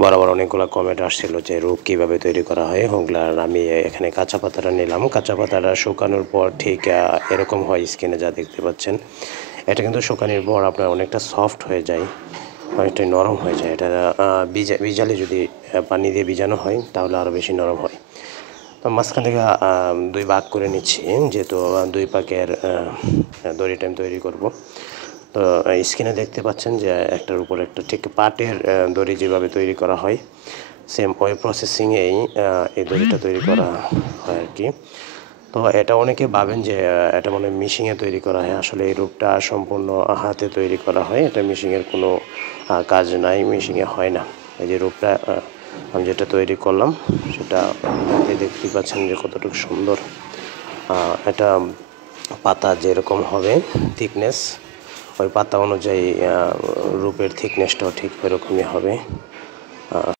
বরাবর অনেকগুলো কমেন্ট আসছিল যে রূপ কীভাবে তৈরি করা হয়। ওগুলার আমি এখানে কাঁচা পাতাটা নিলাম। কাঁচা পাতাটা শুকানোর পর ঠিক এরকম হয় স্কিনে, যা দেখতে পাচ্ছেন। এটা কিন্তু শুকানোর পর আপনার অনেকটা সফট হয়ে যায়, অনেকটাই নরম হয়ে যায়। এটা ভিজালে যদি পানি দিয়ে ভিজানো হয় তাহলে আরও বেশি নরম হয়। তো মাঝখান থেকে 2 ভাগ করে নিচ্ছি, যেহেতু 2 পাকের দড়িটা আমি তৈরি করব। তো স্ক্রিনে দেখতে পাচ্ছেন যে একটার উপর একটা ঠিক পাটের দড়ি যেভাবে তৈরি করা হয়, সেম ওই প্রসেসিংয়েই এই দড়িটা তৈরি করা হয় আর কি। তো এটা অনেকে ভাবেন যে এটা মনে হয় মেশিনে তৈরি করা হয়। আসলে এই রূপটা সম্পূর্ণ হাতে তৈরি করা হয়। এটা মেশিনের কোনো কাজ নাই, মেশিনে হয় না। এই যে রূপটা আমি যেটা তৈরি করলাম সেটা দেখতেই পাচ্ছেন যে কতটুকু সুন্দর। এটা পাতা যেরকম হবে থিকনেস, ওই পাতা অনুযায়ী রূপের থিকনেসটাও ঠিক ওইরকমই হবে।